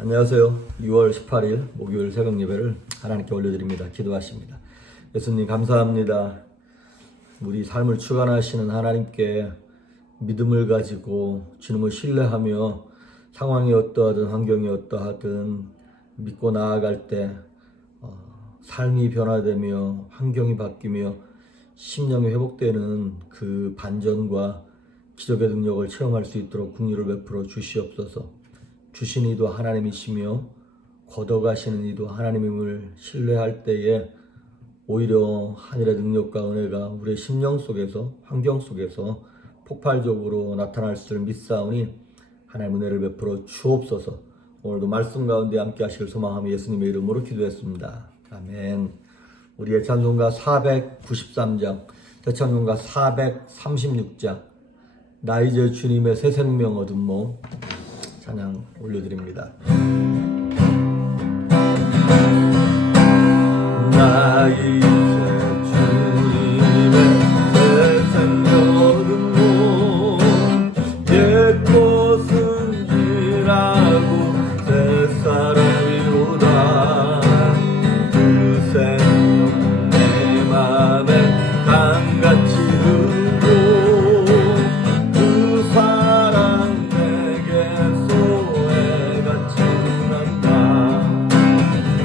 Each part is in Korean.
안녕하세요. 6월 18일 목요일 새벽 예배를 하나님께 올려드립니다. 기도하십니다. 예수님 감사합니다. 우리 삶을 주관하시는 하나님께 믿음을 가지고 주님을 신뢰하며 상황이 어떠하든 환경이 어떠하든 믿고 나아갈 때 삶이 변화되며 환경이 바뀌며 심령이 회복되는 그 반전과 기적의 능력을 체험할 수 있도록 긍휼을 베풀어 주시옵소서. 주신 이도 하나님이시며 걷어가시는 이도 하나님임을 신뢰할 때에 오히려 하늘의 능력과 은혜가 우리의 심령 속에서 환경 속에서 폭발적으로 나타날 수를 믿사오니 하나님 은혜를 베풀어 주옵소서. 오늘도 말씀 가운데 함께 하시길 소망하며 예수님의 이름으로 기도했습니다. 아멘. 우리의 찬송가 493장, 대찬송가 436장, 나 이제 주님의 새 생명 얻은 몸 찬양 올려드립니다. 나 이제 주님의 새 생명 얻은 몸 옛 것은 지나고 새 사람이로다. 그 생명 내 맘에 강같이 흐르고 그 사랑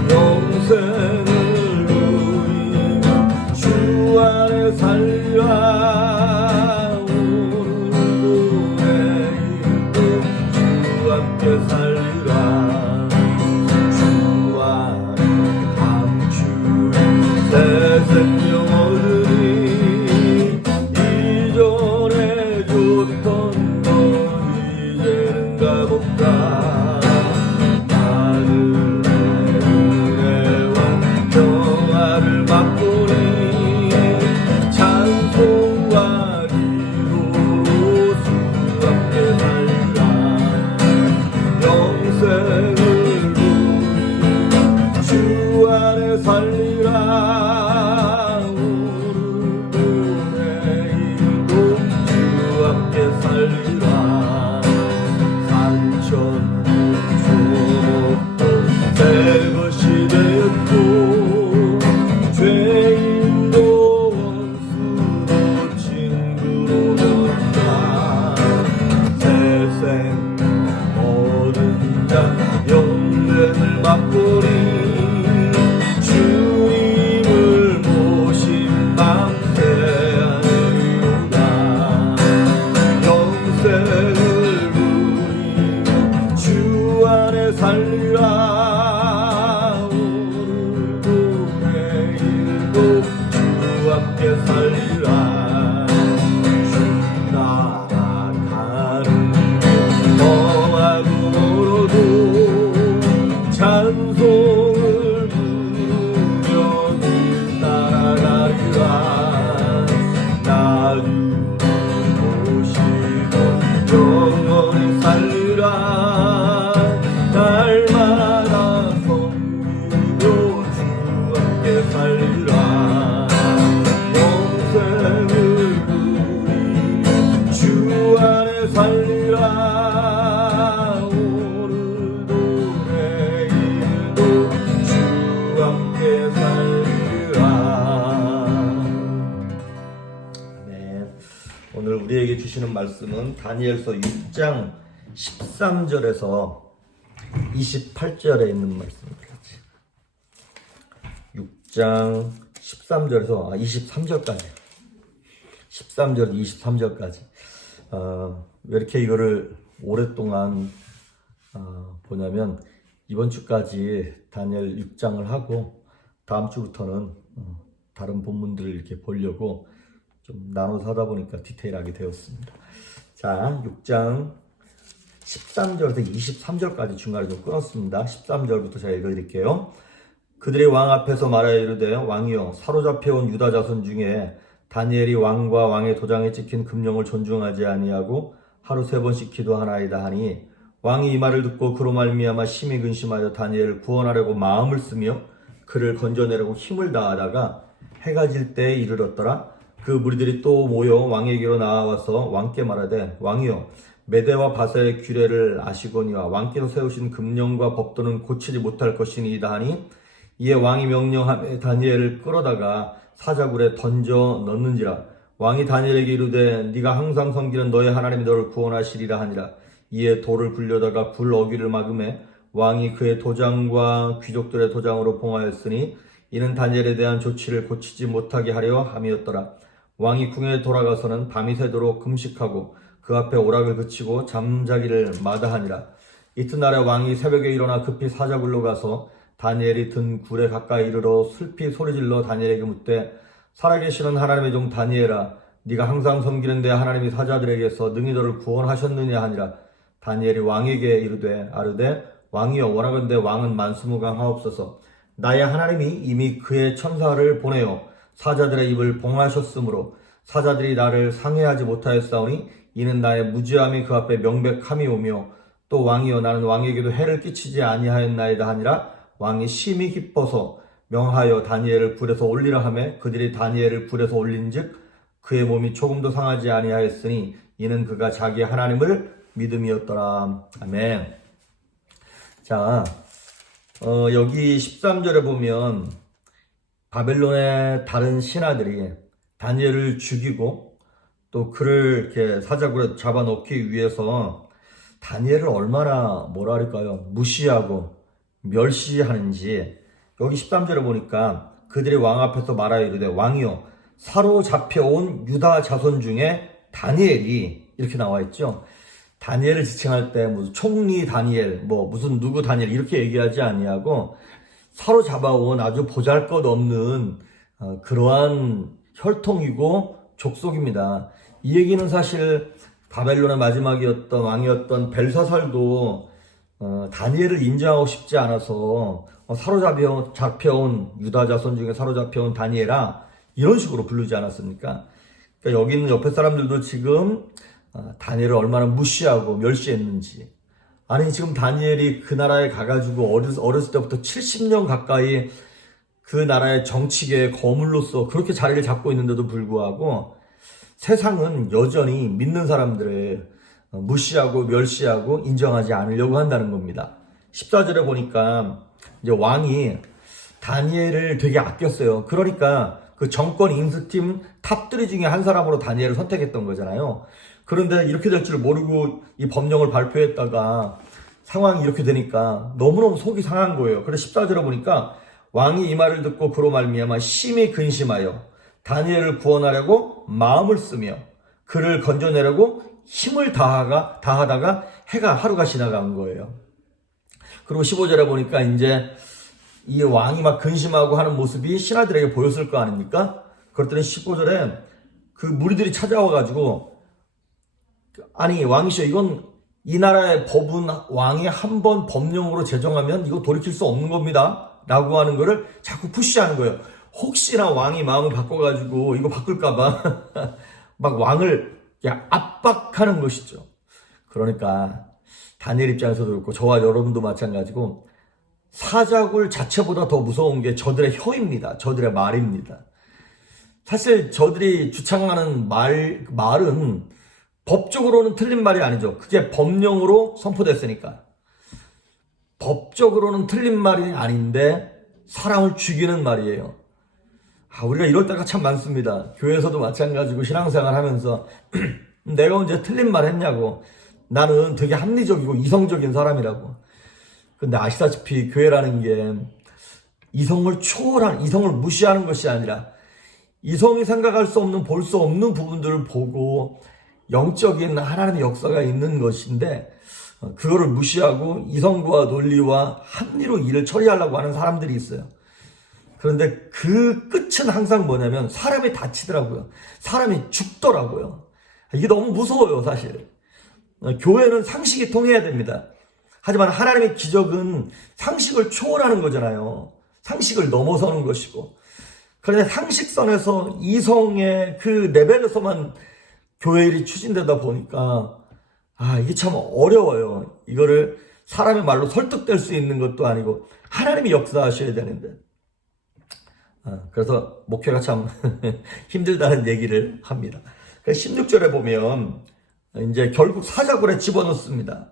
영생을 누리며 주 안에 살리라. 오늘도 내일도 주 함께 살리라. 주 안에 감추인 새 생명 얻으니 이전에 줬던 것 이제는 가볼까. 찬송과 기도로 주 함께 살리라. 영생을 누리며 주 안에 살리라. 오늘도 내일도 주 함께 살리라. 산천도 새 것이 되었고 죄인도 원수도 친구로 변다. 새생 얻은 자 영생을 맛보리. 주님을 모신 밤새 하늘이로다. 영생을 누리며 주 안에 살리라. 함께 살리라. 주 따라가는 멍하고 멀어도 찬송을 부르며 길 따라가리라. 나를 모시고 영원히 살리라. 날마다 섬기며 주 함께 살리라. 주 안에 살리라. 오늘도 내일도 주 함께 살리라. 네, 오늘 우리에게 주시는 말씀은 다니엘서 6장 13절에서 28절에 있는 말씀입니다. 6장 13절에서 23절까지 13절 23절까지 왜 이렇게 이거를 오랫동안 보냐면 이번 주까지 다니엘 6장을 하고 다음 주부터는 다른 본문들을 이렇게 보려고 좀 나눠서 하다 보니까 디테일하게 되었습니다. 자, 6장 13절에서 23절까지 중간에 좀 끊었습니다. 13절부터 제가 읽어드릴게요. 그들이 왕 앞에서 말하여 이르되 왕이여 사로잡혀온 유다 자손 중에 다니엘이 왕과 왕의 도장에 찍힌 금령을 존중하지 아니하고 하루 3번씩 기도하나이다 하니 왕이 이 말을 듣고 그로 말미암아 심히 근심하여 다니엘을 구원하려고 마음을 쓰며 그를 건져내려고 힘을 다하다가 해가 질 때에 이르렀더라. 그 무리들이 또 모여 왕에게로 나와서 왕께 말하되 왕이여 메대와 바사의 규례를 아시거니와 왕께서 세우신 금령과 법도는 고치지 못할 것이니이다 하니 이에 왕이 명령하며 다니엘을 끌어다가 사자굴에 던져 넣는지라. 왕이 다니엘에게 이르되 네가 항상 섬기는 너의 하나님이 너를 구원하시리라 하니라. 이에 돌을 굴려다가 불 어귀를 막음에 왕이 그의 도장과 귀족들의 도장으로 봉하였으니 이는 다니엘에 대한 조치를 고치지 못하게 하려 함이었더라. 왕이 궁에 돌아가서는 밤이 새도록 금식하고 그 앞에 오락을 그치고 잠자기를 마다하니라. 이튿날에 왕이 새벽에 일어나 급히 사자굴로 가서 다니엘이 든 굴에 가까이 이르러 슬피 소리질러 다니엘에게 묻되 살아계시는 하나님의 종 다니엘아, 네가 항상 섬기는 데 하나님이 사자들에게서 능히 너를 구원하셨느냐 하니라. 다니엘이 왕에게 이르되 아르되 왕이여 원하건대 왕은 만수무강하옵소서. 나의 하나님이 이미 그의 천사를 보내어 사자들의 입을 봉하셨으므로 사자들이 나를 상해하지 못하였사오니 이는 나의 무죄함이 그 앞에 명백함이오며 또 왕이여 나는 왕에게도 해를 끼치지 아니하였나이다 하니라. 왕이 심히 기뻐서 명하여 다니엘을 굴에서 올리라 하매 그들이 다니엘을 굴에서 올린즉 그의 몸이 조금도 상하지 아니하였으니 이는 그가 자기 하나님을 믿음이었더라. 아멘. 자, 여기 13절에 보면 바벨론의 다른 신하들이 다니엘을 죽이고 또 그를 이렇게 사자굴에 잡아넣기 위해서 다니엘을 얼마나 뭐라 할까요? 무시하고 멸시하는지 여기 13절에 보니까 그들이 왕 앞에서 말하여 이르되 왕이여 사로잡혀온 유다 자손 중에 다니엘이 이렇게 나와 있죠. 다니엘을 지칭할 때 무슨 총리 다니엘, 뭐 무슨 누구 다니엘 이렇게 얘기하지 아니하고 사로잡아온 아주 보잘것없는 그러한 혈통이고 족속입니다. 이 얘기는 사실 바벨론의 마지막이었던 왕이었던 벨사살도 다니엘을 인정하고 싶지 않아서 사로잡혀온 유다 자손 중에 사로잡혀온 다니엘아 이런 식으로 부르지 않았습니까? 그러니까 여기 있는 옆에 사람들도 지금 다니엘을 얼마나 무시하고 멸시했는지. 아니 지금 다니엘이 그 나라에 가가지고 어렸을 때부터 70년 가까이 그 나라의 정치계의 거물로서 그렇게 자리를 잡고 있는데도 불구하고 세상은 여전히 믿는 사람들을 무시하고 멸시하고 인정하지 않으려고 한다는 겁니다. 14절에 보니까 이제 왕이 다니엘을 되게 아꼈어요. 그러니까 그 정권 인수팀 탑3 중에 한 사람으로 다니엘을 선택했던 거잖아요. 그런데 이렇게 될 줄 모르고 이 법령을 발표했다가 상황이 이렇게 되니까 너무너무 속이 상한 거예요. 그래서 14절에 보니까 왕이 이 말을 듣고 그로 말미암아 심히 근심하여 다니엘을 구원하려고 마음을 쓰며 그를 건져내려고 힘을 다하다가 하루가 지나간 거예요. 그리고 15절에 보니까 이제 이 왕이 막 근심하고 하는 모습이 신하들에게 보였을 거 아닙니까? 그랬더니 15절에 그 무리들이 찾아와가지고 아니 왕이시여 이건 이 나라의 법은 왕이 한 번 법령으로 제정하면 이거 돌이킬 수 없는 겁니다 라고 하는 거를 자꾸 푸시하는 거예요. 혹시나 왕이 마음을 바꿔가지고 이거 바꿀까봐 막 왕을 압박하는 것이죠. 그러니까 다니엘 입장에서도 그렇고 저와 여러분도 마찬가지고 사자굴 자체보다 더 무서운 게 저들의 혀입니다. 저들의 말입니다. 사실 저들이 주창하는 말은 법적으로는 틀린 말이 아니죠. 그게 법령으로 선포됐으니까. 법적으로는 틀린 말이 아닌데 사람을 죽이는 말이에요. 우리가 이럴 때가 참 많습니다. 교회에서도 마찬가지고 신앙생활 하면서 내가 언제 틀린 말 했냐고. 나는 되게 합리적이고 이성적인 사람이라고. 근데 아시다시피 교회라는 게 이성을 무시하는 것이 아니라 이성이 생각할 수 없는 볼 수 없는 부분들을 보고 영적인 하나님의 역사가 있는 것인데 그거를 무시하고 이성과 논리와 합리로 일을 처리하려고 하는 사람들이 있어요. 그런데 그 끝은 항상 뭐냐면 사람이 다치더라고요. 사람이 죽더라고요. 이게 너무 무서워요, 사실. 교회는 상식이 통해야 됩니다. 하지만 하나님의 기적은 상식을 초월하는 거잖아요. 상식을 넘어서는 것이고. 그런데 상식선에서 이성의 그 레벨에서만 교회 일이 추진되다 보니까 이게 참 어려워요. 이거를 사람의 말로 설득될 수 있는 것도 아니고 하나님이 역사하셔야 되는데. 그래서 목회가 참 힘들다는 얘기를 합니다. 16절에 보면 이제 결국 사자굴에 집어넣습니다.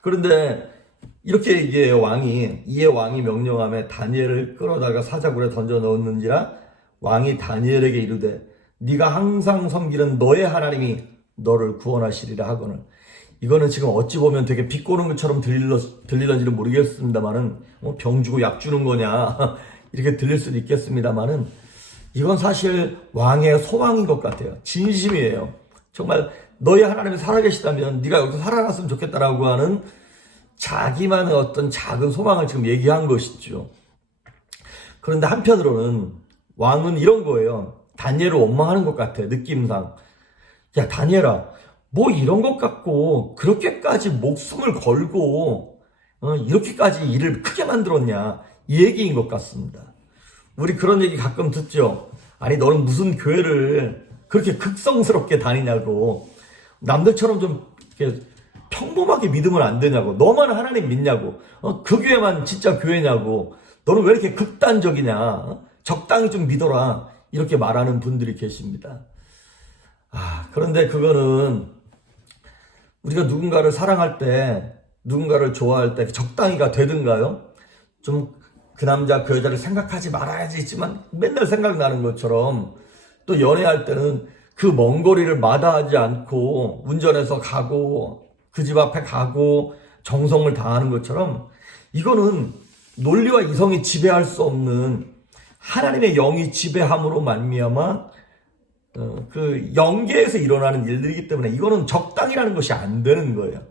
그런데 이렇게 이게 이에 왕이 명령함에 다니엘을 끌어다가 사자굴에 던져 넣었는지라 왕이 다니엘에게 이르되 네가 항상 섬기는 너의 하나님이 너를 구원하시리라 하거늘. 이거는 지금 어찌 보면 되게 비꼬는 것처럼 들리는지는 모르겠습니다만은 병 주고 약 주는 거냐 이렇게 들릴 수도 있겠습니다만은 이건 사실 왕의 소망인 것 같아요. 진심이에요. 정말 너희 하나님이 살아계시다면 네가 여기서 살아났으면 좋겠다라고 하는 자기만의 어떤 작은 소망을 지금 얘기한 것이죠. 그런데 한편으로는 왕은 이런 거예요. 다니엘을 원망하는 것 같아, 느낌상. 야, 다니엘아, 뭐 이런 것 갖고 그렇게까지 목숨을 걸고 이렇게까지 일을 크게 만들었냐, 이 얘기인 것 같습니다. 우리 그런 얘기 가끔 듣죠. 아니, 너는 무슨 교회를 그렇게 극성스럽게 다니냐고, 남들처럼 좀 이렇게 평범하게 믿으면 안 되냐고, 너만 하나님 믿냐고, 그 교회만 진짜 교회냐고, 너는 왜 이렇게 극단적이냐, 적당히 좀 믿어라, 이렇게 말하는 분들이 계십니다. 그런데 그거는 우리가 누군가를 사랑할 때, 누군가를 좋아할 때 적당히가 되든가요? 좀 그 남자 그 여자를 생각하지 말아야지 했지만 맨날 생각나는 것처럼, 또 연애할 때는 그 먼 거리를 마다하지 않고 운전해서 가고 그 집 앞에 가고 정성을 다하는 것처럼, 이거는 논리와 이성이 지배할 수 없는 하나님의 영이 지배함으로 말미암아 그 영계에서 일어나는 일들이기 때문에 이거는 적당이라는 것이 안 되는 거예요.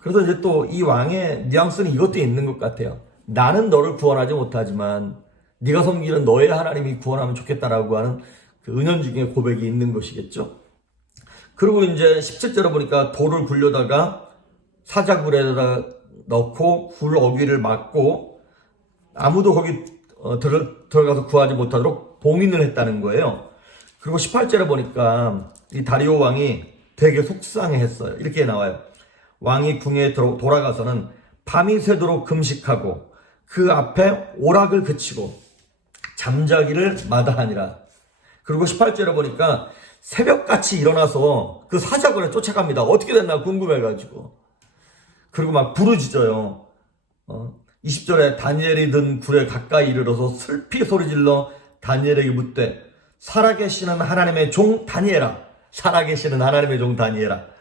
그래서 이제 또 이 왕의 뉘앙스는 이것도 있는 것 같아요. 나는 너를 구원하지 못하지만 네가 섬기는 너의 하나님이 구원하면 좋겠다라고 하는 그 은연중에 고백이 있는 것이겠죠. 그리고 이제 17절에 보니까 돌을 굴려다가 사자굴에다 넣고 굴 어귀를 막고 아무도 거기 들어가서 구하지 못하도록 봉인을 했다는 거예요. 그리고 18절에 보니까 이 다리오 왕이 되게 속상해했어요. 이렇게 나와요. 왕이 궁에 돌아가서는 밤이 새도록 금식하고 그 앞에 오락을 그치고 잠자기를 마다하니라. 그리고 18절에 보니까 새벽같이 일어나서 그 사자굴에 쫓아갑니다. 어떻게 됐나 궁금해가지고. 그리고 막 부르짖어요. 20절에 다니엘이 든 굴에 가까이 이르러서 슬피 소리질러 다니엘에게 묻되 살아계시는 하나님의 종 다니엘아, 살아계시는 하나님의 종 다니엘아,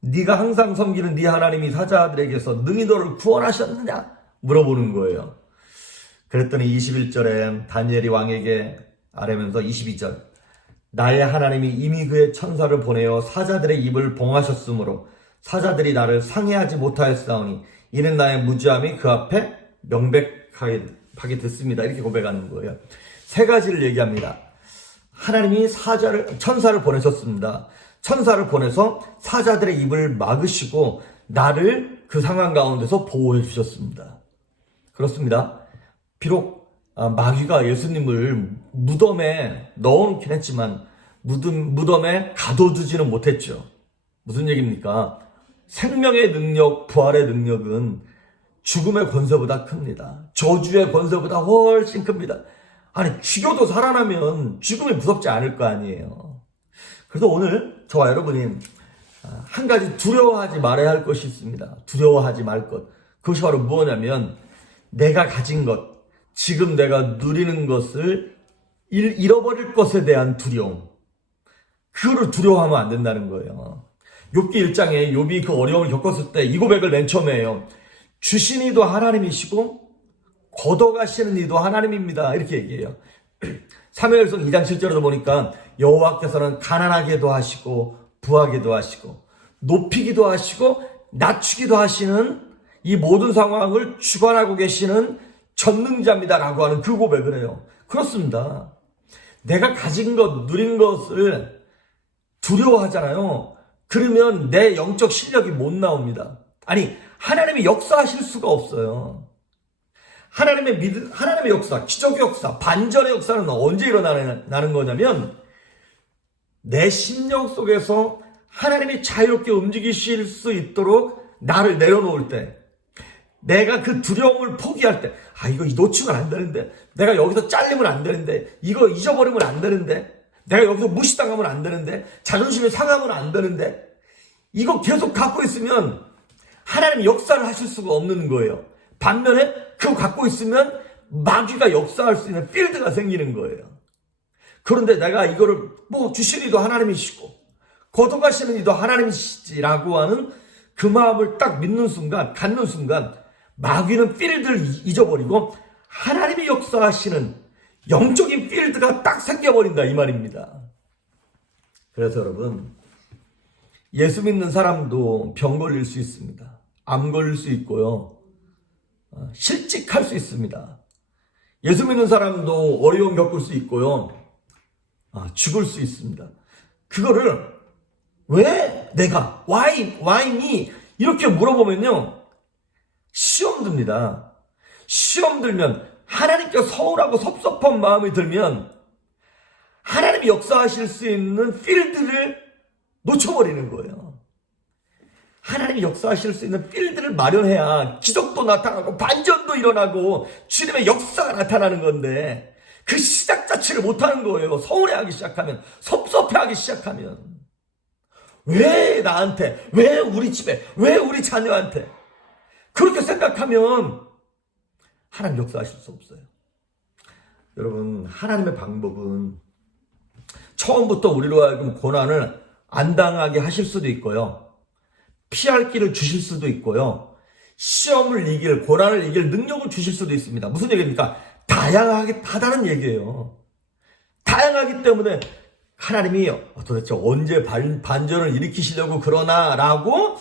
네가 항상 섬기는 네 하나님이 사자들에게서 능히 너를 구원하셨느냐 물어보는 거예요. 그랬더니 21절에 다니엘이 왕에게 아뢰면서 22절, 나의 하나님이 이미 그의 천사를 보내어 사자들의 입을 봉하셨으므로 사자들이 나를 상해하지 못하였사오니 이는 나의 무지함이 그 앞에 명백하게 됐습니다. 이렇게 고백하는 거예요. 세 가지를 얘기합니다. 하나님이 천사를 보내셨습니다. 천사를 보내서 사자들의 입을 막으시고 나를 그 상황 가운데서 보호해 주셨습니다. 그렇습니다. 비록 마귀가 예수님을 무덤에 넣어놓긴 했지만 무덤에 가둬두지는 못했죠. 무슨 얘기입니까? 생명의 능력, 부활의 능력은 죽음의 권세보다 큽니다. 저주의 권세보다 훨씬 큽니다. 아니, 죽여도 살아나면 죽음이 무섭지 않을 거 아니에요. 그래서 오늘 저와 여러분이 한 가지 두려워하지 말아야 할 것이 있습니다. 두려워하지 말 것. 그것이 바로 무엇이냐면 내가 가진 것, 지금 내가 누리는 것을 잃어버릴 것에 대한 두려움. 그거를 두려워하면 안 된다는 거예요. 욥기 1장에 욥이 그 어려움을 겪었을 때 이 고백을 맨 처음에 해요. 주신 이도 하나님이시고 걷어가시는 이도 하나님입니다. 이렇게 얘기해요. 사무엘상 2장 7절에도 보니까 여호와께서는 가난하게도 하시고 부하게도 하시고 높이기도 하시고 낮추기도 하시는 이 모든 상황을 주관하고 계시는 전능자입니다라고 하는 그 고백을 해요. 그렇습니다. 내가 가진 것, 누린 것을 두려워하잖아요. 그러면 내 영적 실력이 못 나옵니다. 아니, 하나님이 역사하실 수가 없어요. 하나님의 역사, 기적의 역사, 반전의 역사는 언제 일어나는 거냐면 내 심령 속에서 하나님이 자유롭게 움직이실 수 있도록 나를 내려놓을 때, 내가 그 두려움을 포기할 때, 이거 놓치면 안 되는데, 내가 여기서 잘리면 안 되는데, 이거 잊어버리면 안 되는데, 내가 여기서 무시당하면 안 되는데, 자존심이 상하면 안 되는데, 이거 계속 갖고 있으면 하나님이 역사를 하실 수가 없는 거예요. 반면에 그거 갖고 있으면 마귀가 역사할 수 있는 필드가 생기는 거예요. 그런데 내가 이거를 뭐 주신 이도 하나님이시고 거둬가시는 이도 하나님이시지라고 하는 그 마음을 딱 믿는 순간, 갖는 순간 마귀는 필드를 잊어버리고 하나님이 역사하시는 영적인 필드가 딱 생겨버린다 이 말입니다. 그래서 여러분, 예수 믿는 사람도 병 걸릴 수 있습니다. 암 걸릴 수 있고요. 실직할 수 있습니다. 예수 믿는 사람도 어려움 겪을 수 있고요. 죽을 수 있습니다. 그거를 왜 내가 why me 이렇게 물어보면요, 시험 듭니다. 시험 들면 하나님께 서운하고 섭섭한 마음이 들면 하나님이 역사하실 수 있는 필드를 놓쳐버리는 거예요. 하나님이 역사하실 수 있는 필드를 마련해야 기적도 나타나고 반전도 일어나고 주님의 역사가 나타나는 건데 그 시작 자체를 못하는 거예요. 서운해하기 시작하면, 섭섭해하기 시작하면. 왜 나한테, 왜 우리 집에, 왜 우리 자녀한테 그렇게 생각하면 하나님 역사하실 수 없어요. 여러분, 하나님의 방법은 처음부터 우리로 하여금 고난을 안 당하게 하실 수도 있고요. 피할 길을 주실 수도 있고요. 시험을 이길, 고난을 이길 능력을 주실 수도 있습니다. 무슨 얘기입니까? 다양하다는 얘기예요. 다양하기 때문에 하나님이 도대체 언제 반전을 일으키시려고 그러나 라고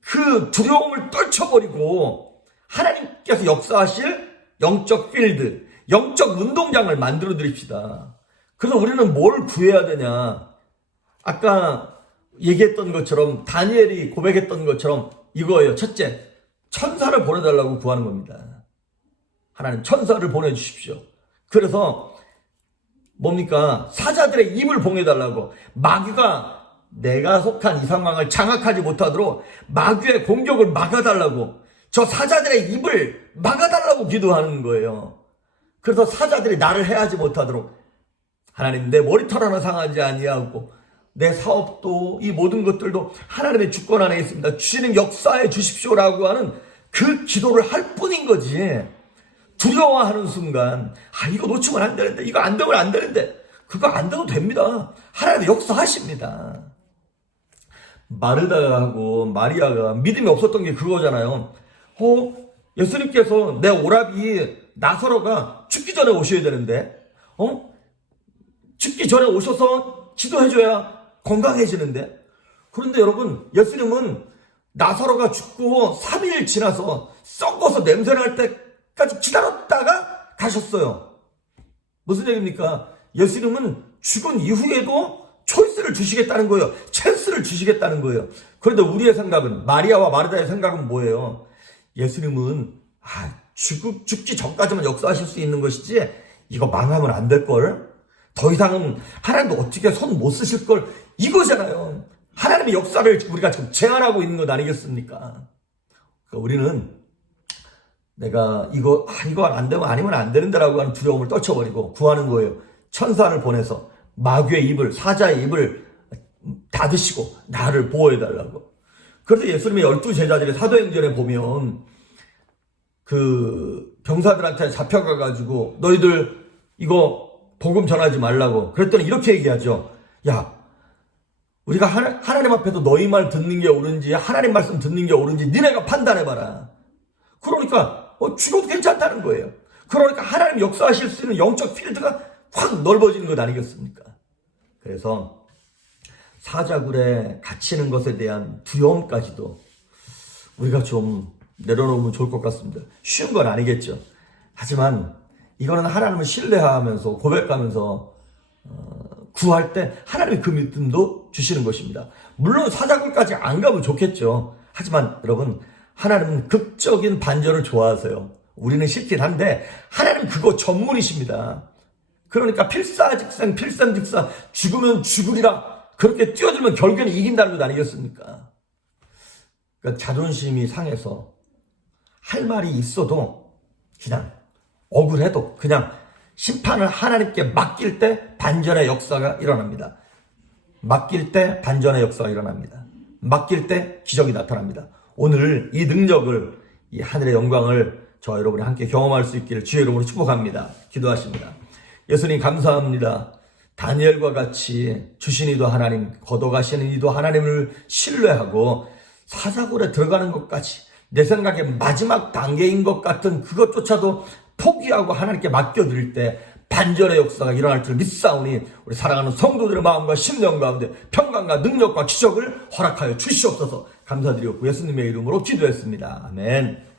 그 두려움을 떨쳐버리고 하나님께서 역사하실 영적 필드, 영적 운동장을 만들어 드립시다. 그래서 우리는 뭘 구해야 되냐? 아까 얘기했던 것처럼, 다니엘이 고백했던 것처럼 이거예요. 첫째, 천사를 보내달라고 구하는 겁니다. 하나님 천사를 보내주십시오. 그래서 뭡니까? 사자들의 입을 봉해달라고. 마귀가 내가 속한 이 상황을 장악하지 못하도록 마귀의 공격을 막아달라고, 저 사자들의 입을 막아달라고 기도하는 거예요. 그래서 사자들이 나를 해하지 못하도록, 하나님 내 머리털 하나 상하지 아니하고 내 사업도 이 모든 것들도 하나님의 주권 안에 있습니다. 주시는 역사해 주십시오라고 하는 그 기도를 할 뿐인 거지. 두려워하는 순간 이거 놓치면 안 되는데, 이거 안 되면 안 되는데, 그거 안 돼도 됩니다. 하나님의 역사하십니다. 마르다하고 마리아가 믿음이 없었던 게 그거잖아요. 예수님께서 내 오라비 나사로가 죽기 전에 오셔야 되는데, 죽기 전에 오셔서 기도해줘야 건강해지는데. 그런데 여러분, 예수님은 나사로가 죽고 3일 지나서 썩어서 냄새날 때까지 기다렸다가 가셨어요. 무슨 얘기입니까? 예수님은 죽은 이후에도 초이스를 주시겠다는 거예요. 찬스를 주시겠다는 거예요. 그런데 우리의 생각은, 마리아와 마르다의 생각은 뭐예요? 예수님은 죽기 전까지만 역사하실 수 있는 것이지 이거 망하면 안 될걸, 더 이상은 하나님도 어떻게 손 못 쓰실걸, 이거잖아요. 하나님의 역사를 우리가 지금 제한하고 있는 것 아니겠습니까? 그러니까 우리는 내가 이거 안 되면 아니면 안 되는데라고 하는 두려움을 떨쳐버리고 구하는 거예요. 천사를 보내서 마귀의 입을, 사자의 입을 닫으시고 나를 보호해달라고. 그래서 예수님의 12제자들의 사도행전에 보면 그 병사들한테 잡혀가가지고 너희들 이거 복음 전하지 말라고 그랬더니 이렇게 얘기하죠. 야, 우리가 하나님 앞에서 너희 말 듣는 게 옳은지 하나님 말씀 듣는 게 옳은지 니네가 판단해봐라. 그러니까 죽어도 괜찮다는 거예요. 그러니까 하나님 역사하실 수 있는 영적 필드가 확 넓어지는 것 아니겠습니까? 그래서 사자굴에 갇히는 것에 대한 두려움까지도 우리가 좀 내려놓으면 좋을 것 같습니다. 쉬운 건 아니겠죠. 하지만 이거는 하나님을 신뢰하면서 고백하면서 구할 때 하나님의 그 믿음도 주시는 것입니다. 물론 사자굴까지 안 가면 좋겠죠. 하지만 여러분, 하나님은 극적인 반전을 좋아하세요. 우리는 싫긴 한데 하나님은 그거 전문이십니다. 그러니까 필사직생 필생직사, 죽으면 죽으리라 그렇게 뛰어들면 결국에는 이긴다는 것 아니겠습니까? 그러니까 자존심이 상해서 할 말이 있어도 그냥 억울해도 그냥 심판을 하나님께 맡길 때 반전의 역사가 일어납니다. 맡길 때 반전의 역사가 일어납니다. 맡길 때 기적이 나타납니다. 오늘 이 능력을, 이 하늘의 영광을 저와 여러분이 함께 경험할 수 있기를 주의 이름으로 축복합니다. 기도하십니다. 예수님 감사합니다. 다니엘과 같이 주신 이도 하나님, 거둬가시는 이도 하나님을 신뢰하고 사자굴에 들어가는 것까지 내 생각에 마지막 단계인 것 같은 그것조차도 포기하고 하나님께 맡겨드릴 때 반전의 역사가 일어날 줄 믿사오니 우리 사랑하는 성도들의 마음과 심령 가운데 평강과 능력과 기적을 허락하여 주시옵소서. 감사드리고 예수님의 이름으로 기도했습니다. 아멘.